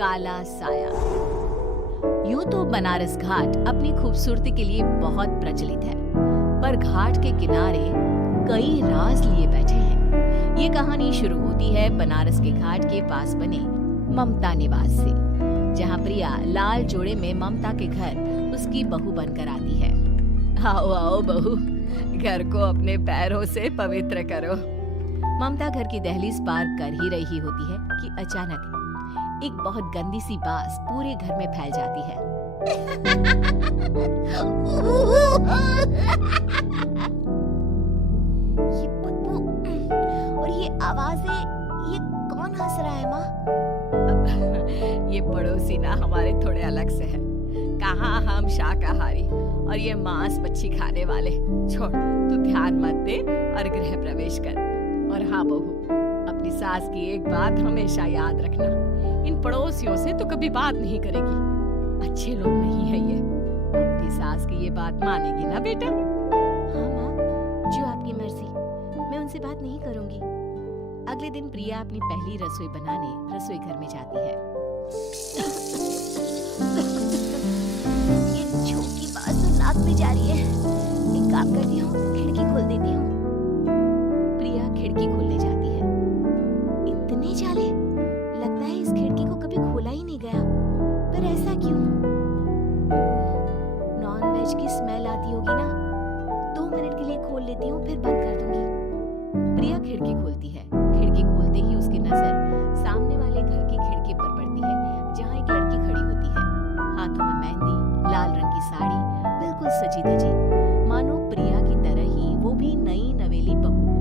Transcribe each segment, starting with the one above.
काला साया। यूं तो बनारस घाट अपनी खूबसूरती के लिए बहुत प्रचलित है, पर घाट के किनारे कई राज लिए बैठे हैं। ये कहानी शुरू होती है बनारस के घाट के पास बने ममता निवास से, जहाँ प्रिया लाल जोड़े में ममता के घर उसकी बहू बनकर आती है। आओ आओ बहू, घर को अपने पैरों से पवित्र करो। ममता घर की दहलीज पार कर ही रही होती है कि अचानक एक बहुत गंदी सी बास पूरे घर में फैल जाती है। ये बदबू और ये आवाजें, ये कौन हंस रहा है माँ? ये पड़ोसी ना हमारे थोड़े अलग से है। कहाँ हम शाकाहारी और ये मांस मच्छी खाने वाले। छोड़, तू ध्यान मत दे और गृह प्रवेश कर। और हाँ बहू, अपनी सास की एक बात हमेशा याद रखना, इन पड़ोसियों से तो कभी बात नहीं करेगी। अच्छे लोग नहीं है ये। अपनी सास की ये बात मानेगी ना बेटा? हाँ माँ, जो आपकी मर्जी, मैं उनसे बात नहीं करूंगी। अगले दिन प्रिया अपनी पहली रसोई बनाने रसोई घर में जाती है। ये छोटी बात तो नाक में जा रही है। एक काम करती हूँ, खिड़की खोल देती हूँ। प्रिया खिड़की खोलने जाती है। इतने जाले, लगता है इस खिड़की को कभी खोला ही नहीं गया। पर ऐसा क्यों? नॉन वेज की स्मेल आती होगी ना। 2 मिनट के लिए खोल लेती हूँ, फिर बंद कर दूंगी। प्रिया खिड़की खोलती है। खिड़की खोलते ही उसकी नजर सामने वाले घर की खिड़की पर पड़ती है, जहाँ एक लड़की खड़ी होती है, हाथों में मेहंदी, लाल रंग की साड़ी, बिल्कुल सजी धजी, मानो प्रिया की तरह ही वो भी नई नवेली बहू हो।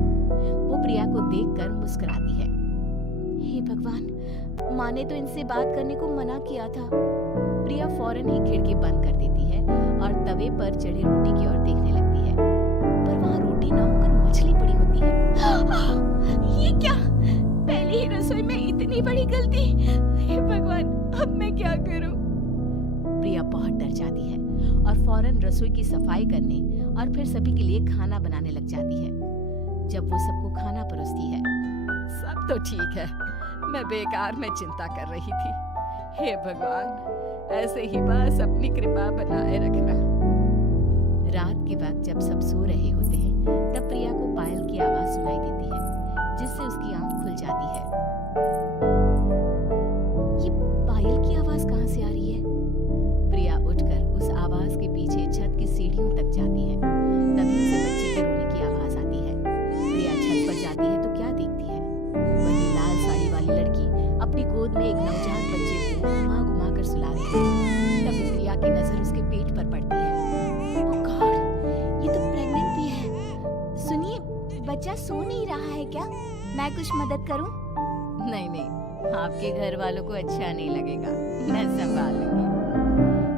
वो प्रिया को देखकर मुस्कुराती है। हे भगवान, माँ ने तो इनसे बात करने को मना किया था। प्रिया फौरन ही खिड़की बंद कर देती है और तवे पर चढ़े रोटी की ओर देखने लगती है, पर वहाँ रोटी ना होकर मछली पड़ी होती है। ये क्या? पहली ही रसोई में इतनी बड़ी गलती। हे भगवान, अब मैं क्या करूं? प्रिया बहुत डर जाती है और फौरन रसोई की सफाई करने और फिर सभी के लिए खाना बनाने लग जाती है। जब वो सबको खाना परोसती है, सब तो ठीक है, मैं बेकार में चिंता कर रही थी। हे भगवान, ऐसे ही बस अपनी कृपा बनाए रखना। रात के वक्त जब सब सो रहे होते हैं, तब प्रिया को पायल की आवाज सुनाई देती है, जिससे उसकी आंख खुल जाती है। ये पायल की आवाज कहाँ से आ रही है? प्रिया उठकर उस आवाज के पीछे छत की सीढ़ियों तक जाती है। तभी उसे बच्चे के रोने की आवाज आती है। प्रिया छत पर जाती है तो क्या देखती है? वही लाल साड़ी वाली लड़की अपनी गोद में एक नवजात बच्चे को घुमा घुमा कर सुला रही है। तभी प्रिया की नजर उसके पेट पर पड़ती है। ओह गॉड, ये तो प्रेग्नेंट भी है। सुनिए, बच्चा सो नहीं रहा है क्या? मैं कुछ मदद करूं? नहीं नहीं, आपके घर वालों को अच्छा नहीं लगेगा, मैं संभाल लूंगी।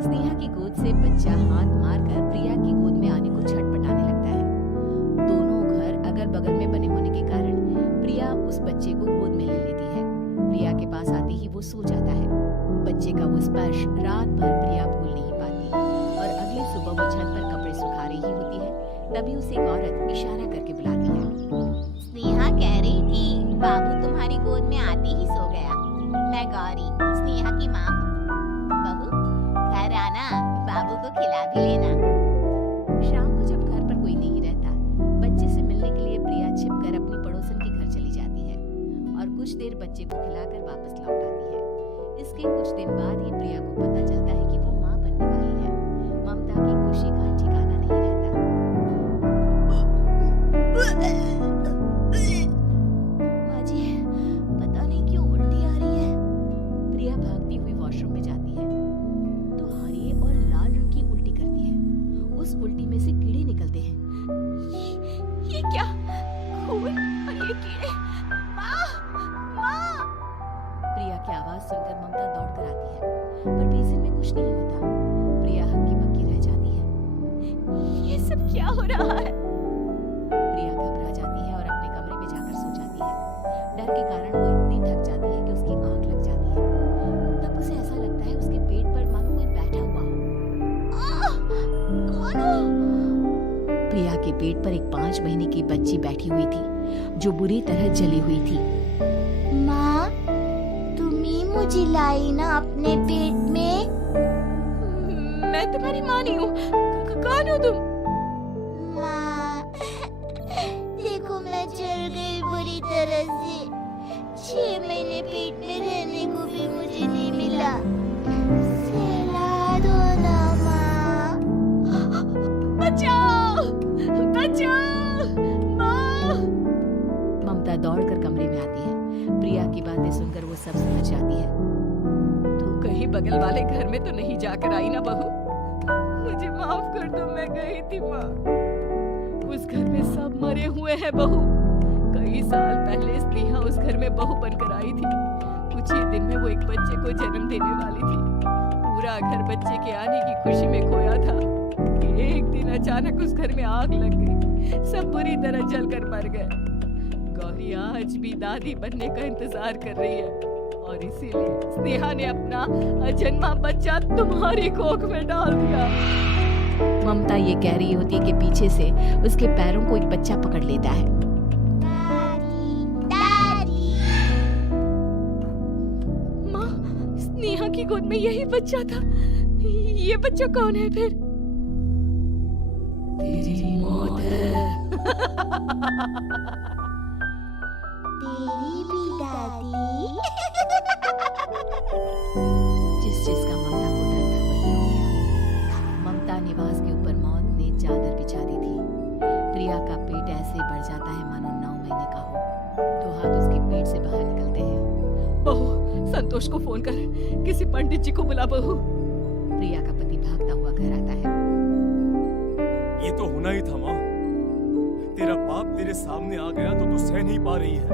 स्नेहा की गोद से बच्चा हाथ मारकर प्रिया की गोद में आने को छटपटाने लगता है। दोनों घर अगल बगल में बने होने के कारण प्रिया उस बच्चे को गोद में ले लेती है। प्रिया के पास आते ही वो सो जाता है। बच्चे का वो स्पर्श रात भर प्रिया भूल नहीं पाती और अगली सुबह वो छत पर कपड़े सुखा रही होती है। तभी उसे एक औरत इशारा करके बुलाती है। स्नेहा कह रही थी बाबू तुम्हारी गोद में आते ही सो गया। मैं गौरी, स्नेहा की माँ हूँ। बहू, घर आना, बाबू को खिला भी लेना। शाम को जब घर पर कोई नहीं रहता, बच्चे से मिलने के लिए प्रिया छिपकर अपनी पड़ोसन के घर चली जाती है और कुछ देर बच्चे को खिलाकर वापस लौट आती है। इसके कुछ दिन बाद ही प्रिया को पता चलता है कि वो माँ बनने वाली है। ममता की खुशी का ठिकाना नहीं रहता। माँ जी, पता नहीं क्यों उल्टी आ रही है। प्रिया भागती हुई वॉशरूम में जाती है तो हरे और लाल रंग की उल्टी करती है। उस उल्टी में से कीड़े निकलते हैं। ये क्या? खून और ये कीड़े। माँ, माँ। प्रिया की आवाज सुनकर ममता दौड़ कर आती है, पर बेसिन में कुछ नहीं होता। प्रिया हक्की बक्की रह जाती है। ये सब क्या हो रहा है? प्रिया घबरा जाती है और अपने कमरे में जाकर सो जाती है। डर के कारण वो इतनी थक जाती है कि उसकी आंख लग जाती है। तब उसे ऐसा लगता है उसके पेट पर मानो कोई बैठा हुआ हो। कौन हो? प्रिया के पेट पर एक 5 महीने की बच्ची बैठी हुई थी, जो बुरी तरह जली हुई थी। माँ, तुम्ही मुझे लाई ना अपने पेट में। मैं तुम्हारी माँ नहीं हूँ। कौन हो तुम? माँ, देखो मैं जल गई बुरी तरह से। 6 महीने पेट में रहने को भी मुझे नहीं मिला। सहला दो ना माँ। बचाओ! बचाओ! माँ! ममता दौड़कर कमरे में आती है। प्रिया की बातें सुनकर वो सब समझ जाती है। तू कहीं बगल वाले घर में तो नहीं जाकर आई ना बहू? मुझे माफ कर दो, मैं गई थी माँ। उस घर में सब मरे हुए हैं बहू। कई साल पहले स्नेहा उस घर में बहू बनकर आई थी। कुछ ही दिन में वो एक बच्चे को जन्म देने वाली थी। पूरा घर बच्चे के आने की खुशी में खोया था कि एक दिन अचानक उस घर में आग लग गई। सब बुरी तरह जलकर मर गए। गौरी आज भी दादी बनने का इंतजार कर रही है और इसीलिए स्नेहा ने अपना अजन्मा बच्चा तुम्हारी कोख में डाल दिया। ममता ये कह रही होती है कि पीछे से उसके पैरों को एक बच्चा पकड़ लेता है। दादी, माँ, स्नेहा की गोद में यही बच्चा था। ये बच्चा कौन है फिर? तेरी मौत है। तेरी भी दादी। जिस चीज का ममता को डर था वही हो गया। ममता निवास के ऊपर मौत ने चादर बिछा दी थी। प्रिया का पेट ऐसे बढ़ जाता है मानो 9 महीने का हो। 2 हाथ उसके पेट से बाहर निकलते हैं। बहू, संतोष को फोन कर, किसी पंडित जी को बुला बहू। प्रिया का पति भागता हुआ घर आता है। ये तो होना ही था माँ। तेरा बाप तेरे सामने आ गया तो तू सह नहीं पा रही है।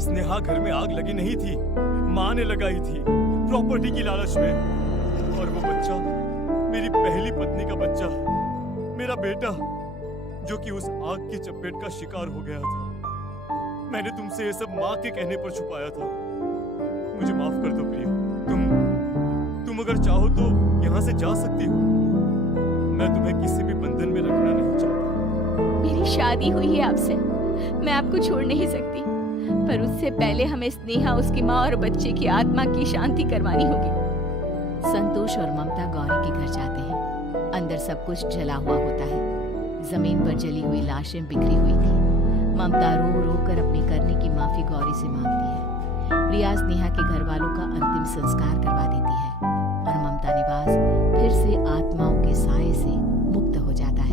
स्नेहा घर में आग लगी नहीं थी, माँ ने लगाई थी प्रॉपर्टी की लालच में। और वो बच्चा मेरी पहली पत्नी का बच्चा, मेरा बेटा, जो कि उस आग की चपेट का शिकार हो गया था। मैंने तुमसे ये सब माँ के कहने पर छुपाया था। मुझे माफ कर दो प्रिया। तुम अगर चाहो तो यहाँ से जा सकती हो। मैं तुम्हें किसी भी बंधन में रखना नहीं चाहता। मेरी शादी हुई है आपसे, मैं आपको छोड़ नहीं सकती, पर उससे पहले हमें स्नेहा, उसकी माँ और बच्चे की आत्मा की शांति करवानी होगी। संतोष और ममता गौरी के घर जाते हैं। अंदर सब कुछ जला हुआ होता है। जमीन पर जली हुई लाशें बिखरी हुई थी। ममता रो रो कर अपनी करने की माफी गौरी से मांगती है। प्रिया स्नेहा के घर वालों का अंतिम संस्कार करवा देती है और ममता निवास फिर से आत्माओं के साए से मुक्त हो जाता है।